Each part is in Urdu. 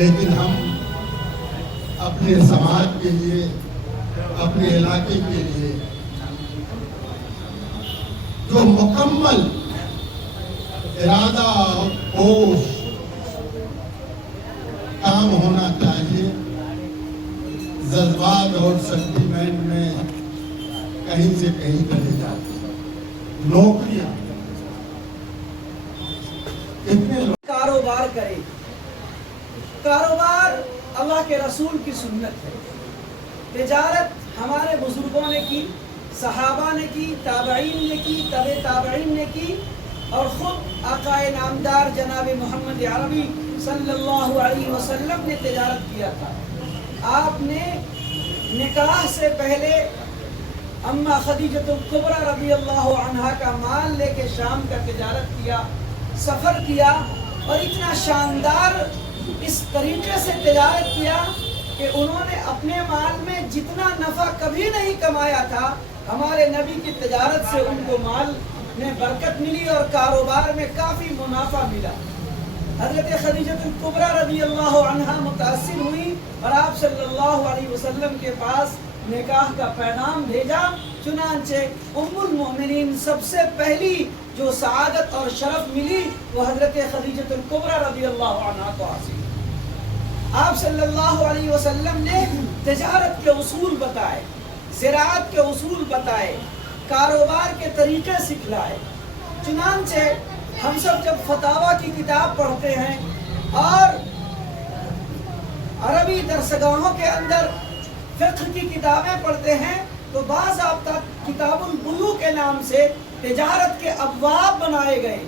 لیکن ہم اپنے سماج کے لیے، اپنے علاقے کے لیے جو مکمل ارادہ اور ہوش کام ہونا چاہیے، جذبات اور سینٹیمنٹ میں کہیں سے کہیں چلے جاتے ہیں۔ نوکریاں کتنے کاروبار کرے، کاروبار اللہ کے رسول کی سنت ہے۔ تجارت ہمارے بزرگوں نے کی، صحابہ نے کی، تابعین نے کی، تبع تابعین نے کی، اور خود آقا نامدار جناب محمد عربی صلی اللہ علیہ وسلم نے تجارت کیا تھا۔ آپ نے نکاح سے پہلے اما خدیجۃ الکبریٰ رضی اللہ عنہا کا مال لے کے شام کا تجارت کیا، سفر کیا، اور اتنا شاندار اس طریقے سے تجارت کیا کہ انہوں نے اپنے مال میں جتنا نفع کبھی نہیں کمایا تھا، ہمارے نبی کی تجارت سے ان کو مال میں برکت ملی اور کاروبار میں کافی منافع ملا۔ حضرت خدیجۃ الکبریٰ رضی اللہ عنہا متاثر ہوئی اور آپ صلی اللہ علیہ وسلم کے پاس نکاح کا پیغام بھیجا۔ چنانچہ ام المؤمنین سب سے پہلی جو سعادت اور شرف ملی وہ حضرت خدیجۃ الکبریٰ رضی اللہ عنہا کو حاصل۔ آپ صلی اللہ علیہ وسلم نے تجارت کے اصول بتائے، زراعت کے اصول بتائے، کاروبار کے طریقے سکھلائے۔ چنانچہ ہم سب جب فتاویٰ کی کتاب پڑھتے ہیں اور عربی درسگاہوں کے اندر فقہ کی کتابیں پڑھتے ہیں تو بعض ضابطہ کتاب البیوع کے نام سے تجارت کے ابواب بنائے گئے۔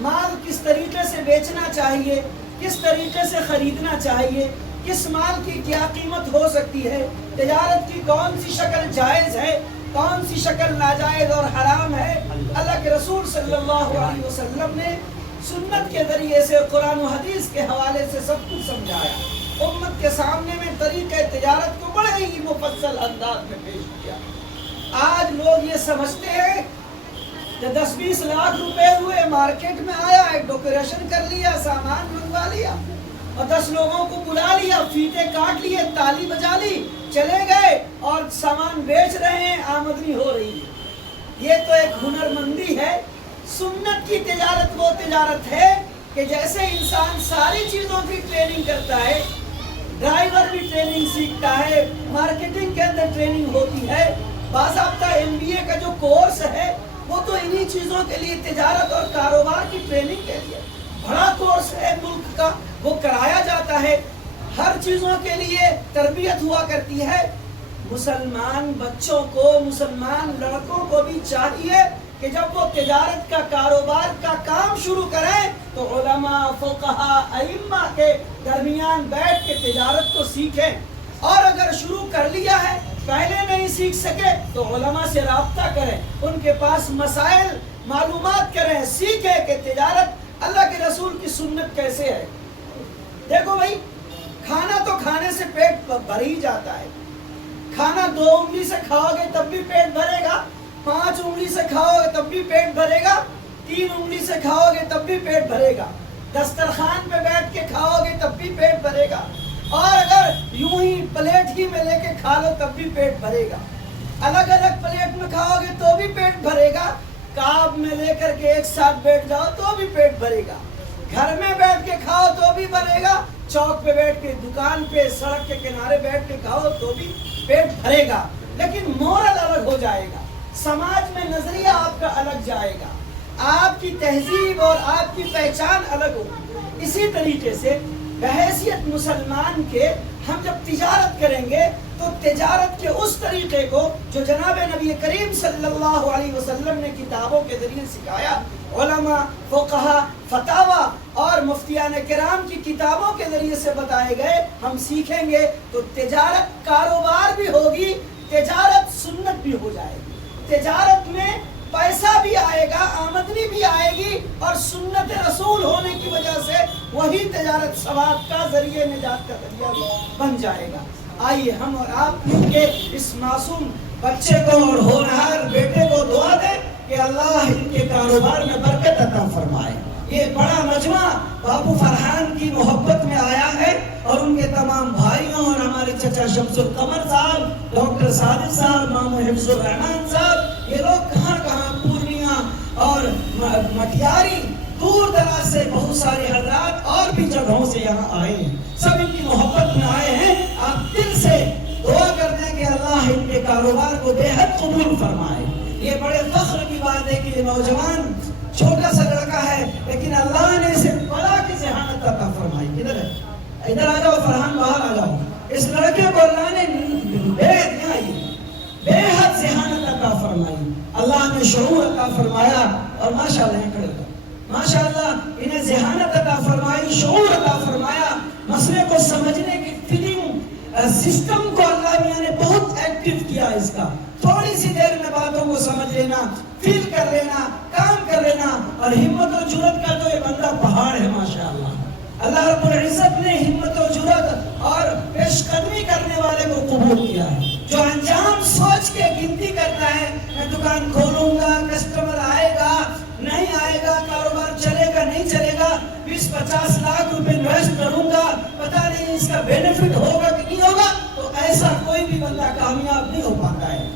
مال کس طریقے سے بیچنا چاہیے، کس طریقے سے خریدنا چاہیے، کس مال کی کیا قیمت ہو سکتی ہے، تجارت کی کون سی شکل جائز ہے، کون سی شکل ناجائز اور حرام ہے۔ اللہ کے رسول صلی اللہ علیہ وسلم نے سنت کے ذریعے سے، قرآن و حدیث کے حوالے سے سب کچھ سمجھایا، امت کے سامنے میں طریقہ تجارت کو بڑے ہی مفصل انداز میں پیش کیا۔ آج لوگ یہ سمجھتے ہیں کہ 10-20 لاکھ روپے ہوئے، مارکیٹ میں آیا، ایک ڈیکوریشن کر لیا، سامان منگوا لیا اور 10 لوگوں کو بلا لیا، فیتے کاٹ لیے، تالی بجا لی، چلے گئے اور سامان بیچ رہے ہیں، آمدنی ہو رہی ہے۔ یہ تو ایک ہنر مندی ہے۔ سنت کی تجارت وہ تجارت ہے کہ جیسے انسان ساری چیزوں کی ٹریننگ کرتا ہے، ڈرائیور بھی ٹریننگ سیکھتا ہے، مارکیٹنگ کے اندر ٹریننگ ہوتی ہے، باضابطہ MBA کا جو کورس ہے وہ تو انہی چیزوں کے لیے، تجارت اور کاروبار کی ٹریننگ کے لیے بڑا کورس ہے ملک کا، وہ کرایا جاتا ہے۔ ہر چیزوں کے لیے تربیت ہوا کرتی ہے۔ مسلمان بچوں کو، مسلمان لڑکوں کو بھی چاہیے کہ جب وہ تجارت کا، کاروبار کا کام شروع کریں تو علماء، فقہاء، ائمہ کے درمیان بیٹھ کے تجارت کو سیکھیں، اور اگر شروع کر لیا ہے، پہلے نہیں سیکھ سکے تو علماء سے رابطہ کریں، ان کے پاس مسائل معلومات کریں، سیکھیں کہ تجارت اللہ کے رسول کی سنت کیسے ہے۔ دیکھو بھائی، کھانا تو کھانے سے پیٹ بھر ہی جاتا ہے۔ کھانا 2 انگلی سے کھاؤ گے تب بھی پیٹ بھرے گا، 5 انگلی سے کھاؤ گے تب بھی پیٹ بھرے گا، 3 انگلی سے کھاؤ گے تب بھی پیٹ بھرے گا، دسترخوان پہ بیٹھ کے کھاؤ گے تب بھی پیٹ بھرے گا، اور اگر یوں ہی پلیٹ ہی میں لے کے کھا لو تب بھی پیٹ بھرے گا۔ الگ الگ پلیٹ میں کھاؤ گے تو بھی پیٹ بھرے گا، کاب میں لے کر کے ایک ساتھ بیٹھ جاؤ تو بھی پیٹ بھرے گا، گھر میں بیٹھ کے کھاؤ تو بھی بھرے گا، چوک پہ بیٹھ کے، دکان پہ، سڑک کے کنارے بیٹھ کے کھاؤ تو بھی پیٹ بھرے گا۔ لیکن مورل الگ ہو جائے گا، سماج میں نظریہ آپ کا الگ جائے گا، آپ کی تہذیب اور آپ کی پہچان الگ ہوگی۔ اسی طریقے سے بحیثیت مسلمان کے ہم جب تجارت کریں گے تو تجارت کے اس طریقے کو جو جناب نبی کریم صلی اللہ علیہ وسلم نے کتابوں کے ذریعے سکھایا، علماء، فقہاء، فتاویٰ اور مفتیان کرام کی کتابوں کے ذریعے سے بتائے گئے، ہم سیکھیں گے تو تجارت کاروبار بھی ہوگی، تجارت سنت بھی ہو جائے گی۔ تجارت میں پیسہ بھی آئے گا، آمدنی بھی آئے گی، اور سنت رسول ہونے کی وجہ سے وہی تجارت ثواب کا ذریعہ، نجات کا ذریعہ بھی بن جائے گا۔ آئیے ہم اور آپ مل کے اس معصوم بچے کو اور ہونہار بیٹے کو دعا دیں کہ اللہ ان کے کاروبار میں برکت عطا فرمائے۔ یہ بڑا مجمع باپو فرحان کی محبت میں آیا ہے۔ چچا شمس القمر صاحب, ڈاکٹر صادق صاحب, مامو حفظ الرحمان صاحب, یہ لوگ کہاں کہاں پورنیا اور مٹیاری دور دراز سے بہت سارے حضرات اور بھی جگہوں سے یہاں آئے ہیں. سب ان کی محبت میں آئے ہیں. آپ دل سے دعا کرتے ہیں کہ اللہ ان کے کاروبار کو بے حد قبول فرمائے. یہ بڑے فخر کی بات ہے کہ یہ نوجوان چھوٹا سا لڑکا ہے لیکن اللہ نے اسے بڑا کی ذہانت عطا فرمائی. کدھر ہے؟ ادھر آ جاؤ فرحان, باہر آ جاؤ. اس لڑکے کو اللہ نے بے حد ذہانت عطا فرمائی, اللہ نے شعور عطا فرمایا. اور ماشاءاللہ یہ کھڑے ہو, ماشاءاللہ انہیں ذہانت عطا فرمائی, شعور عطا فرمایا. مسئلے کو سمجھنے کی فیلنگ سسٹم کو اللہ میاں نے بہت ایکٹیو کیا. اس کا تھوڑی سی دیر میں باتوں کو سمجھ لینا, فیل کر لینا, کام کر لینا. اور ہمت و جرأت کا تو یہ بندہ پہاڑ ہے ماشاءاللہ. اللہ رب العزت نے ہمت و جرأت اور پیش قدمی کرنے والے کو قبول کیا ہے. جو انجام سوچ کے گنتی کرتا ہے, میں دکان کھولوں گا, کسٹمر آئے گا نہیں آئے گا, کاروبار چلے گا نہیں چلے گا, 20-50 لاکھ روپے انویسٹ کروں گا, پتہ نہیں اس کا بینیفٹ ہوگا کہ نہیں ہوگا, تو ایسا کوئی بھی بندہ کامیاب نہیں ہو پاتا ہے.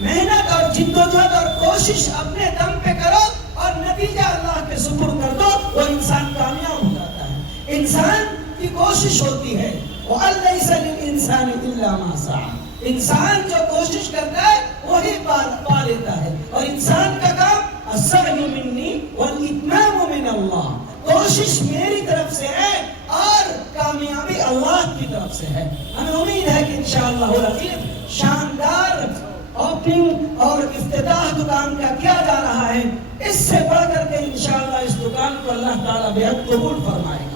محنت اور جدوجہد اور کوشش اپنے دم پہ کرو اور نتیجہ اللہ کے سپرد کر دو, وہ انسان کامیاب ہو جاتا ہے. انسان کی کوشش ہوتی ہے, وَأَلَّيْسَ لِلْإِنسَانِ إِلَّا مَا سَعَى. انسان جو کوشش کرتا ہے وہی پا لیتا ہے. اور انسان کا کام السعی منی والاتمام من اللہ, کوشش میری طرف سے ہے اور کامیابی اللہ کی طرف سے ہے. ہمیں امید ہے کہ انشاءاللہ العزیز شاندار اوپننگ اور افتتاح دکان کا کیا جا رہا ہے. اس سے بڑھ کر کے انشاءاللہ اس دکان کو اللہ تعالیٰ بے حد قبول فرمائے گا.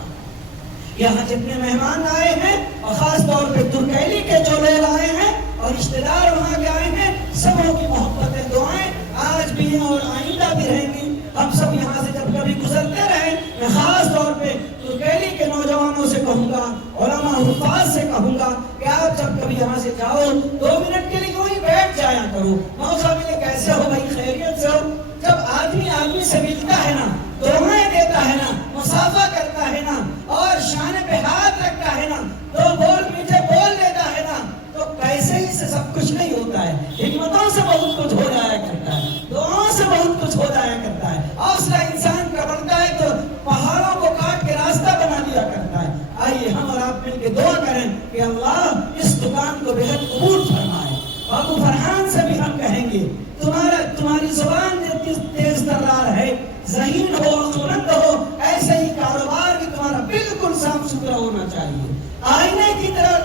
یہاں جتنے مہمان آئے ہیں اور خاص طور پہ ترکیلی کے جو لوگ آئے ہیں اور رشتے دار وہاں کے آئے ہیں, سبوں کی محبتیں دعائیں آج بھی ہیں اور آئندہ بھی رہیں گی. ہم سب یہاں سے جب کبھی گزرتے رہیں, میں خاص طور پہ ترکیلی کے نوجوانوں سے کہوں گا, علماء حفاظ سے کہوں گا کہ آپ جب کبھی یہاں سے جاؤ 2 منٹ کے لیے یوں ہی بیٹھ جایا کرو. موقع ملے کیسے ہو بھائی, خیریت سے ہو. جب آدمی سے ملتا ہے نا, دعائیں دیتا ہے نا, مصافحہ کرتا ہے نا, اور شانے پہ ہاتھ رکھتا ہے نا, 2 بول میٹھے بول لیتا ہے نا, تو پیسے ہی سے سب کچھ نہیں ہوتا ہے. ہمتوں سے بہت کچھ ہو جایا کرتا ہے, دعاؤں سے بہت کچھ ہو جایا کرتا ہے. حوصلہ انسان کا بڑھتا ہے تو پہاڑوں کو کاٹ کے راستہ بنا دیا کرتا ہے. آئیے ہم اور آپ مل کے دعا کریں کہ اللہ اس دکان کو بے حد قبول فرمائے. ابو فرحان سے بھی ہم کہیں گے, تمہاری زبان جتنی تیز ترار ہے, ذہین ہو, عقلمند ہو, ایسے ہی کاروبار بھی تمہارا بالکل صاف ستھرا ہونا چاہیے. آئینے کی طرح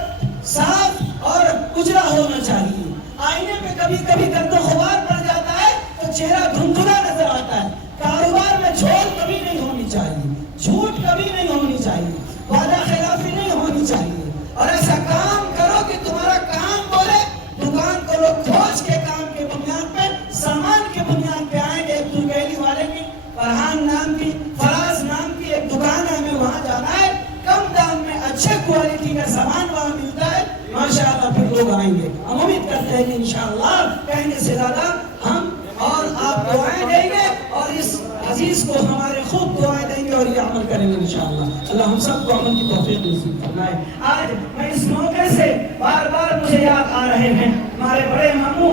صاف اور اجرا ہونا چاہیے. آئینے پہ کبھی کبھی گرد و غبار پڑ جاتا ہے تو چہرہ دھندلا نظر آتا ہے. کاروبار میں جھول کبھی نہیں ہونی چاہیے, جھوٹ کبھی نہیں ہونی چاہیے, وعدہ خلافی نہیں ہونی چاہیے. اور ایسا کام کرو کہ تمہارا کام بولے. دکان کو لوگ کھوج کے کام کے بنیاد پہ, سامان کے بنیاد پہ آئیں گے. ایک ترکیلی والے کی فرحان نام کی, فراز نام کی ایک دکان ہے, ہمیں وہاں جانا ہے. کم دام میں اچھے کوالٹی کا سامان وہاں ملتا ہے ماشاءاللہ. پھر لوگ آئیں گے. ہم امید کرتے ہیں کہ انشاءاللہ کہنے سے زیادہ ہم اور آپ دعائیں دیں گے اور اس عزیز کو ہمارے خود دعائیں دیں گے اور یہ عمل کریں گے انشاءاللہ. اللہ ہم سب کو عمل کی توفیق نصیب فرمائے. آج میں اس موقع سے بار بار مجھے یاد آ رہے ہیں ہمارے بڑے ماموں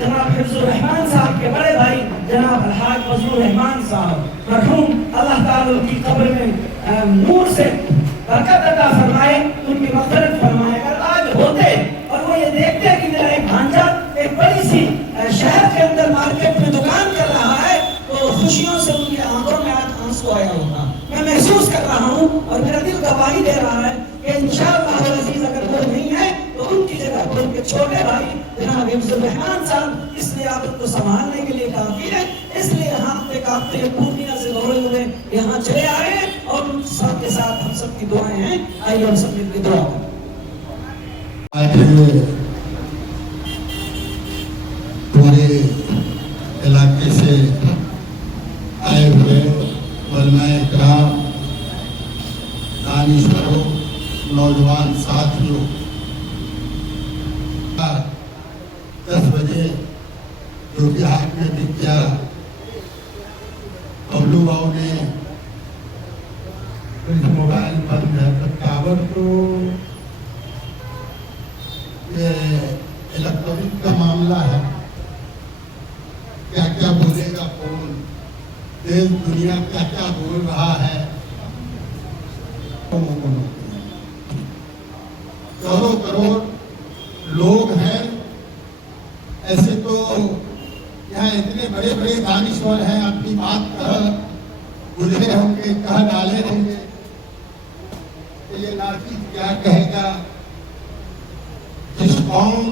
جناب حفظ الرحمان صاحب کے بڑے بھائی جناب الحاج فضل الرحمان صاحب مرحوم, اللہ تعالیٰ ان کی قبر میں نور سے برکت عطا فرمائے, ان کی مغفرت فرمائے. اگر آج ہوتے اور وہ یہ دیکھتے کہ میرا ایک بھانجا ایک بڑی سی شہر کے اندر مارکیٹ میں دکان کر رہا ہے, تو خوشیوں سے ان کے آنکھوں میں آج آنسو آیا ہوگا. میں محسوس کر رہا ہوں اور میرا دل گواہی دے رہا ہے کہ انشاءاللہ العزیز اگر وہ نہیں ہے تو ان کی جگہ پر ان کے چھوٹے بھائی جناب حفظ الرحمان صاحب اس لیاقت کو سنبھالنے کے لیے کافی ہے. اس لیے ہفتے کافتے پورنیا سے دوڑے ہوئے یہاں چلے آئے اور ان سب کے ساتھ ہم سب کی دعائیں ہیں. آئیے ہم سب مل کے دعا کریں. پورے علاقے سے آئے ہوئے علماء کرام, دانشوروں, نوجوان ساتھیوں, 10 بجے جو کہ آپ نے بھی کیا, ببلو باؤ نے موبائل بند ہے, کاوڑ کو یہ الیکٹرانک کا معاملہ ہے، کیا کیا بولے گا کون، دیش دنیا کیا کیا بول رہا ہے، کروڑوں کروڑ لوگ ہیں. ایسے تو یہاں اتنے بڑے بڑے دانشور ہیں، اپنی بات گزرے ہوں گے، کہہ ڈالے ہوں گے کہ یہ ناقد کیا کہے گا. جس قوم،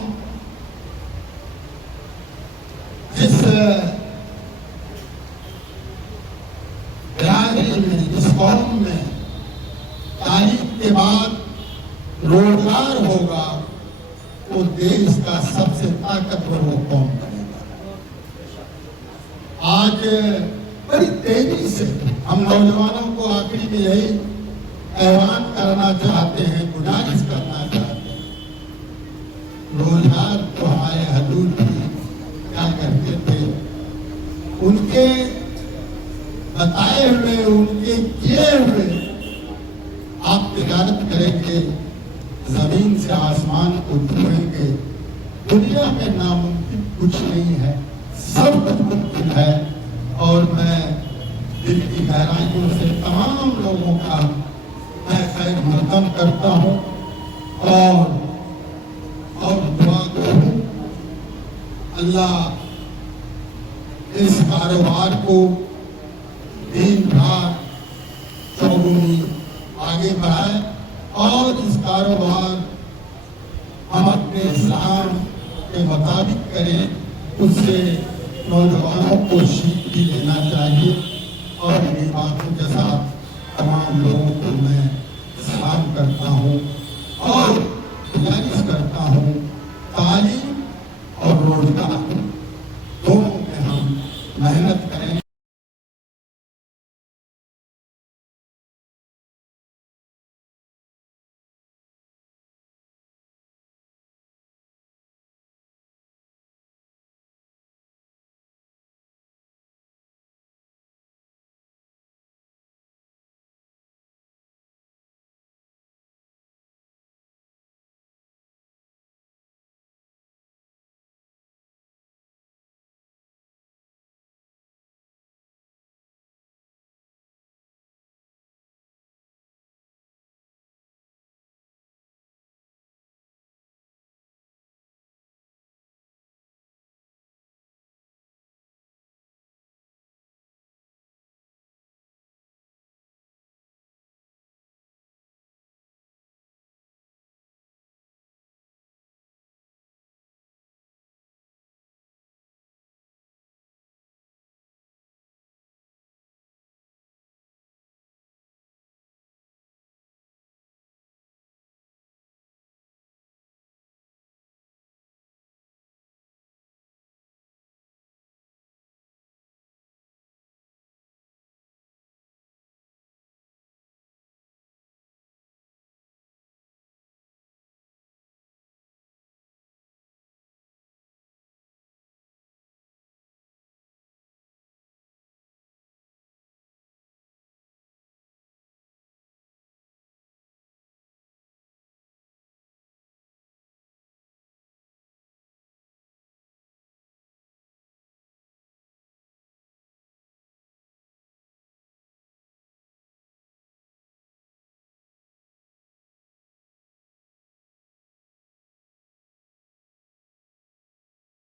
جس برادری میں، جس قوم میں تعلیم کے بعد روزگار ہوگا، وہ دیش کا سب سے طاقتور وہ قوم بنے گا. آج بڑی تیزی سے ہم نوجوانوں کو آخری میں یہی اعلان کرنا چاہتے ہیں، گزارش کرنا چاہتے ہیں. روزگار تو ہمارے حضور بھی کیا کرتے تھے، ان کے بتائے ہوئے، ان کے کیے ہوئے آپ تجارت کریں گے، زمین سے آسمان کو چھوئیں گے. دنیا میں ناممکن کچھ نہیں ہے، سب کچھ ممکن ہے. اور میں دل کی گہرائیوں سے تمام لوگوں کا میں خیر مقدم کرتا ہوں اور دعا کروں اللہ اس کاروبار کو دن رات چوگنی آگے بڑھائے اور اس کاروبار ہم اپنے اسلام کے مطابق کریں. اس سے نوجوانوں کو سیکھ بھی لینا چاہیے. اور میری باتوں کے ساتھ تمام لوگوں کو میں سلام کرتا ہوں اور